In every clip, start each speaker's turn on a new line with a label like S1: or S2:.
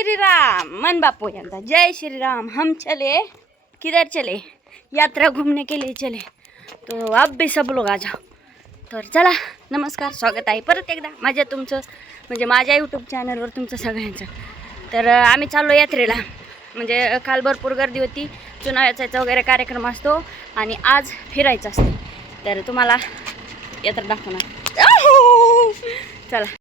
S1: श्री राम मन बापू यांचा जय श्री राम हम चले किधर चले? यात्रा घूमने के लिए चले. तो अब भी सब लोग आ जाओ. तर चला नमस्कार स्वागत आहे परत एकदा. माझ्या तुमचं म्हणजे माझ्या यूट्यूब चॅनलवर तुमचं सगळ्यांचं. तर आम्ही चाललो यात्रेला. म्हणजे काल भरपूर गर्दी होती. चुनाव याचायचा वगैरे कार्यक्रम असतो आणि आज फिरायचं असतं. तर तुम्हाला यात्रा दाखवणार. चला.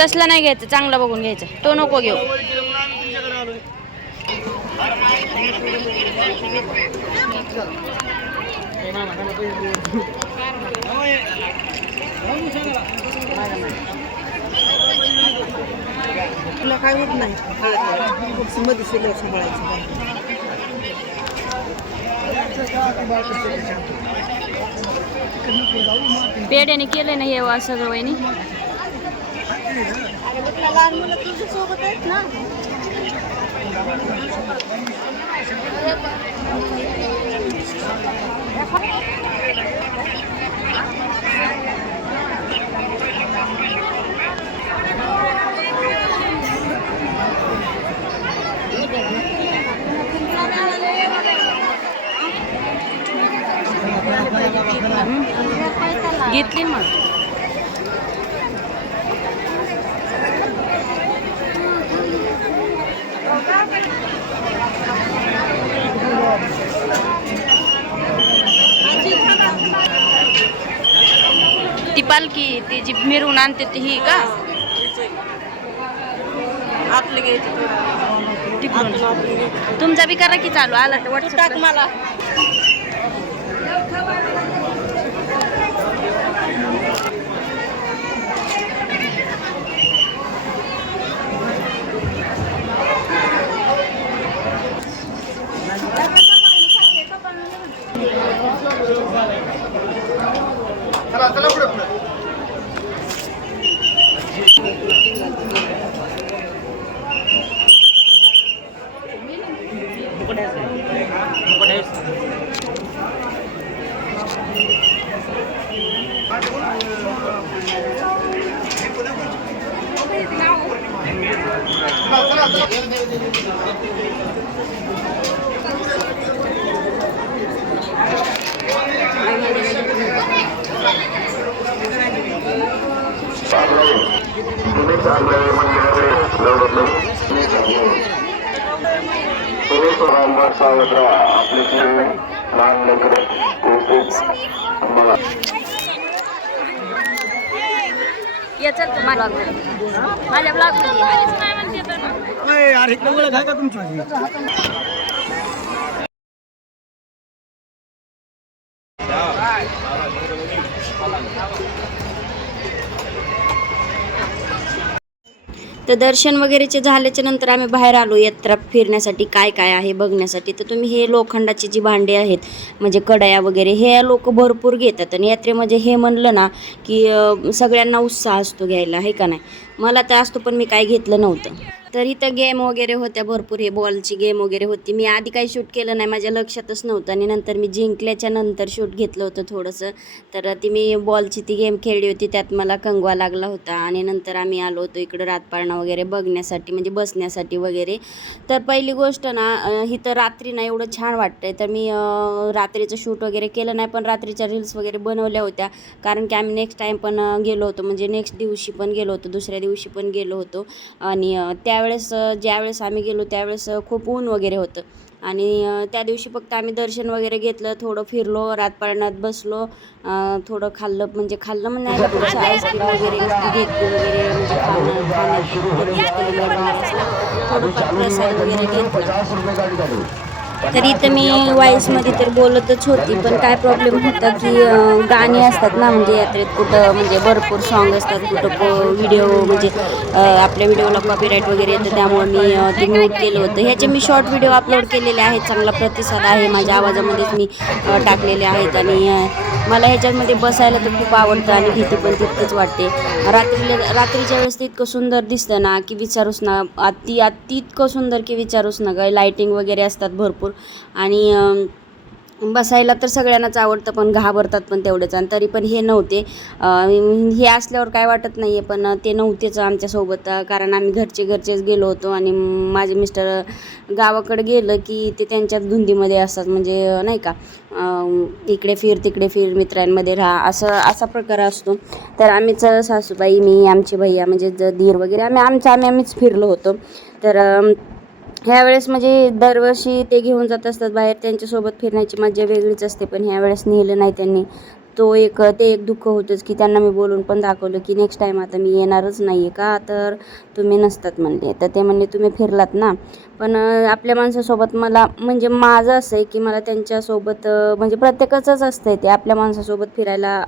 S1: तसला नाही घ्यायचं चांगला बघून घ्यायचं. तो नको घेऊ.
S2: तुला काय होत नाही? मध्ये शिल्लक सांभाळायचं.
S1: पेड्याने केलं ना हे वा सगळं वहिनी.
S2: लहान मुलं तुझ्या सोबत आहेत ना
S1: घेतली मग. ती पालखी ती जी मिरवून आणते ती ही का?
S2: आपले घ्यायचे.
S1: तुमचा बी करा की चालू? आला तर
S2: टाक
S1: व्हॉट्सअप
S2: मला
S3: आपले जे लहान लेकरं मला
S1: ये चल तू माझ्या ब्लॉग माझ्या
S2: अरे ओळख आहे का तुमची?
S1: तर दर्शन वगैरेचे झाल्याच्यानंतर आम्ही बाहेर आलो यात्रा फिरण्यासाठी काय काय आहे बघण्यासाठी. तर तुम्ही हे लोखंडाची जी भांडी आहेत म्हणजे कडया वगैरे हे लोक भरपूर घेतात. आणि यात्रेमध्ये म्हणजे हे म्हणलं ना की सगळ्यांना उत्साह असतो घ्यायला आहे का नाही? मला तर असतो पण मी काय घेतलं नव्हतं. तर इथं गेम वगैरे होत्या भरपूर हे बॉलची गेम वगैरे होती. मी आधी काही शूट केलं नाही माझ्या लक्षातच नव्हतं. आणि नंतर मी जिंकल्याच्या नंतर शूट घेतलं होतं थोडंसं. तर ती मी बॉलची ती गेम खेळली होती त्यात मला कंगवा लागला होता. आणि नंतर आम्ही आलो होतो इकडं रातपाळणा वगैरे बघण्यासाठी म्हणजे बसण्यासाठी वगैरे. तर पहिली गोष्ट ना इथं रात्री ना एवढं छान वाटतंय. तर मी रात्रीचं शूट वगैरे केलं नाही पण रात्रीच्या रील्स वगैरे बनवल्या होत्या. कारण की आम्ही नेक्स्ट टाईम पण गेलो होतो. म्हणजे नेक्स्ट दिवशी पण गेलो होतो दुसऱ्या दिवशी पण गेलो होतो. आणि त्या त्यावेळेस ज्यावेळेस आम्ही गेलो त्यावेळेस खूप ऊन वगैरे होतं. आणि त्या दिवशी फक्त आम्ही दर्शन वगैरे घेतलं थोडं फिरलो रातपाळण्यात बसलो थोडं खाल्लं म्हणजे खाल्लं म्हणजे थोडंसं आईस्क्रीम वगैरे घेतली वगैरे म्हणजे खाणं खाण्यात थोडंफार प्रसाद वगैरे घेतला. तर इथं मी वॉईसमध्ये तर बोलतच होती पण काय प्रॉब्लेम होता की गाणी असतात ना म्हणजे यात्रेत कुठं म्हणजे भरपूर सॉन्ग असतात कुठं व्हिडिओ म्हणजे आपल्या व्हिडिओला कॉपीराईट वगैरे येतं त्यामुळे मी ते म्यूट केलं होतं. ह्याचे मी शॉर्ट व्हिडिओ अपलोड केलेले आहेत चांगला प्रतिसाद आहे माझ्या आवाजामध्येच मी टाकलेले आहेत आणि मला ह्याच्यामध्ये बसायला तर खूप आवडतं आणि भीती पण तितकंच वाटते. रात्रीला रात्रीच्या वेळेस ते इतकं सुंदर दिसतं ना की विचारूच ना. अति अति इतकं सुंदर की विचारूच नका लायटिंग वगैरे असतात भरपूर. आणि बसायला तर सगळ्यांनाच आवडतं पण घाबरतात पण तेवढंच. आणि तरी पण हे नव्हते. हे असल्यावर काय वाटत नाही आहे पण ते नव्हतेच आमच्यासोबत कारण आम्ही घरचे घरचेच गेलो होतो आणि माझे मिस्टर गावाकडे गेलं की ते त्यांच्याच धुंदीमध्ये असतात. म्हणजे नाही का इकडे फिर तिकडे फिर मित्रांमध्ये राहा. असं असा प्रकार असतो. तर आम्हीच सासूबाई मी आमचे भैया म्हणजे ज वगैरे आम्ही आमचं आम्ही आम्हीच फिरलो होतो. तर ह्यावेळेस म्हणजे दरवर्षी ते घेऊन जात असतात बाहेर त्यांच्यासोबत फिरण्याची मजा वेगळीच असते. पण ह्यावेळेस नेलं नाही त्यांनी. तो एक ते एक दुःख होतंच की त्यांना मी बोलून पण दाखवलं की नेक्स्ट टाईम आता मी येणारच नाही आहे का? तर तुम्ही नसतात म्हणले. तर ते म्हणले तुम्ही फिरलात ना? पण आपल्या माणसासोबत मला म्हणजे माझं असं आहे की मला त्यांच्यासोबत म्हणजे प्रत्येकाचंच असतं ते. आपल्या माणसासोबत फिरायला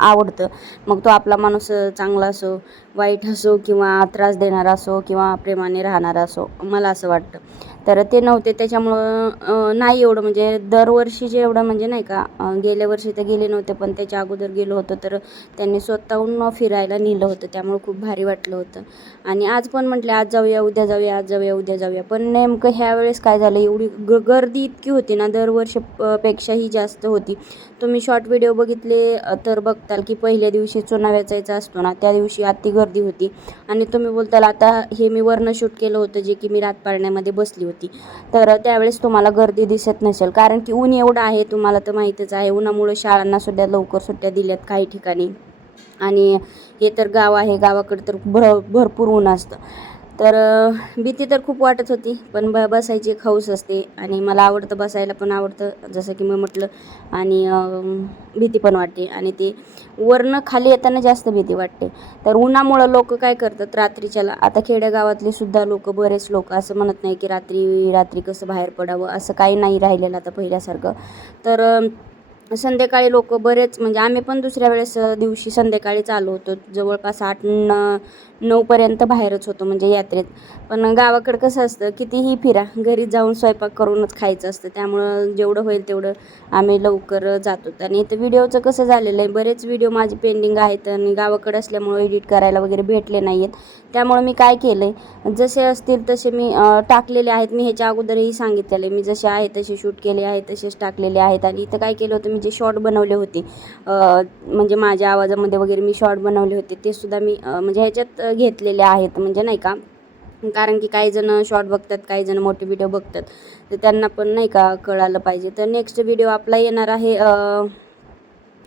S1: आवडतं. मग तो आपला माणूस चांगला असो वाईट असो किंवा त्रास देणारा असो किंवा प्रेमाने राहणारा असो मला असं वाटतं. तर ते नव्हते. त्याच्यामुळं नाही एवढं. म्हणजे दरवर्षी जे एवढं म्हणजे नाही का गेल्या वर्षी तर गेले नव्हते पण त्याच्या अगोदर गेलो होतो. तर त्यांनी स्वतःहून फिरायला नेलं होतं. त्यामुळं खूप भारी वाटलं होतं. आणि आज पण म्हटले आज जाऊया उद्या जाऊया आज जाऊया उद्या जाऊया. पण नेमकं ह्यावेळेस काय झालं? एवढी ग गर्दी इतकी होती ना दरवर्षी प- पेक्षाही जास्त होती. तुम्ही शॉर्ट व्हिडिओ बघितले तर बघताल की पहिल्या दिवशी चुना वेचायचा असतो ना त्या दिवशी अति गर्दी होती. आणि तुम्ही बोलताल आता हे मी वर्ण शूट केलं होतं जे की मी रात पाळण्यामध्ये बसली होती. तर त्यावेळेस तुम्हाला गर्दी दिसत नसेल. कारण की ऊन एवढं आहे तुम्हाला तर माहीतच आहे उन्हामुळे शाळांना सुद्धा लवकर सुट्ट्या दिल्यात काही ठिकाणी. आणि हे तर गाव आहे गावाकडे तर भर भरपूर ऊन असतं. तर भीती तर खूप वाटत होती पण ब बसायची खाऊस हौस असते आणि मला आवडतं बसायला पण आवडतं जसं की मी म्हटलं आणि भीती पण वाटते आणि ते वरनं खाली येताना जास्त भीती वाटते. तर उन्हामुळं लोक काय करतात रात्रीच्याला आता खेडेगावातले सुद्धा लोक बरेच लोक असं म्हणत नाही की रात्री रात्री कसं बाहेर पडावं असं काही नाही राहिलेलं आता पहिल्यासारखं. तर संध्याकाळी लोक बरेच म्हणजे आम्ही पण दुसऱ्या वेळेस दिवशी संध्याकाळीच आलो होतो जवळपास आठ न नऊपर्यंत बाहेरच होतो म्हणजे यात्रेत. पण गावाकडं कसं असतं कितीही फिरा घरी जाऊन स्वयंपाक करूनच खायचं असतं. त्यामुळं जेवढं होईल तेवढं आम्ही लवकर जातो. आणि इथं व्हिडिओचं कसं झालेलं आहे बरेच व्हिडिओ माझे पेंडिंग आहेत आणि गावाकडं असल्यामुळं एडिट करायला वगैरे भेटले नाही आहेत त्यामुळं मी काय केलं आहे जसे असतील तसे मी टाकलेले आहेत. मी ह्याच्या अगोदरही सांगितलेले मी जसे आहे तसे शूट केले आहे तसेच टाकलेले आहेत. आणि इथं काय केलं होतं मी जे शॉर्ट बनवले होते म्हणजे माझ्या आवाजामध्ये वगैरे मी शॉर्ट बनवले होते ते सुद्धा मी म्हणजे ह्याच्यात घेतलेले आहेत म्हणजे नाही का? कारण की काही जण शॉर्ट बघतात काही जण मोठे व्हिडिओ बघतात. तर त्यांना पण नाही का कळालं पाहिजे. तर नेक्स्ट व्हिडिओ आपला येणार आहे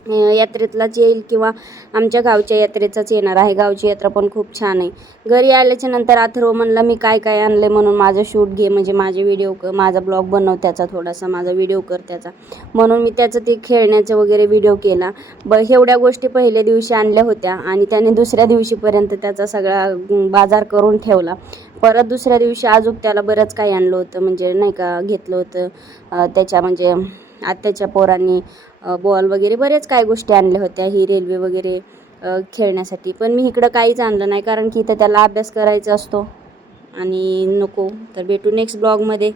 S1: यात्रेतलाच येईल किंवा आमच्या गावच्या यात्रेचाच येणार आहे. गावची यात्रा पण खूप छान आहे. घरी आल्याच्यानंतर अथर्व म्हणला मी काय काय आणलं म्हणून माझं शूट घे म्हणजे माझे व्हिडिओ क माझा ब्लॉग बनव त्याचा थोडासा माझा व्हिडिओ कर त्याचा. म्हणून मी त्याचं ते खेळण्याचं वगैरे व्हिडिओ केला. ब एवढ्या गोष्टी पहिल्या दिवशी आणल्या होत्या आणि त्याने दुसऱ्या दिवशीपर्यंत त्याचा सगळा बाजार करून ठेवला. परत दुसऱ्या दिवशी अजून त्याला बरंच काही आणलं होतं म्हणजे नाही का घेतलं होतं त्याच्या म्हणजे आत्याच्या पोरांनी बॉल वगैरे बरेच काय गोष्टी आणल्या होत्या ही रेल्वे वगैरे खेळण्यासाठी. पण मी इकडं काहीच आणलं नाही कारण की इथं त्याला अभ्यास करायचा असतो. आणि नको तर भेटू नेक्स्ट ब्लॉगमध्ये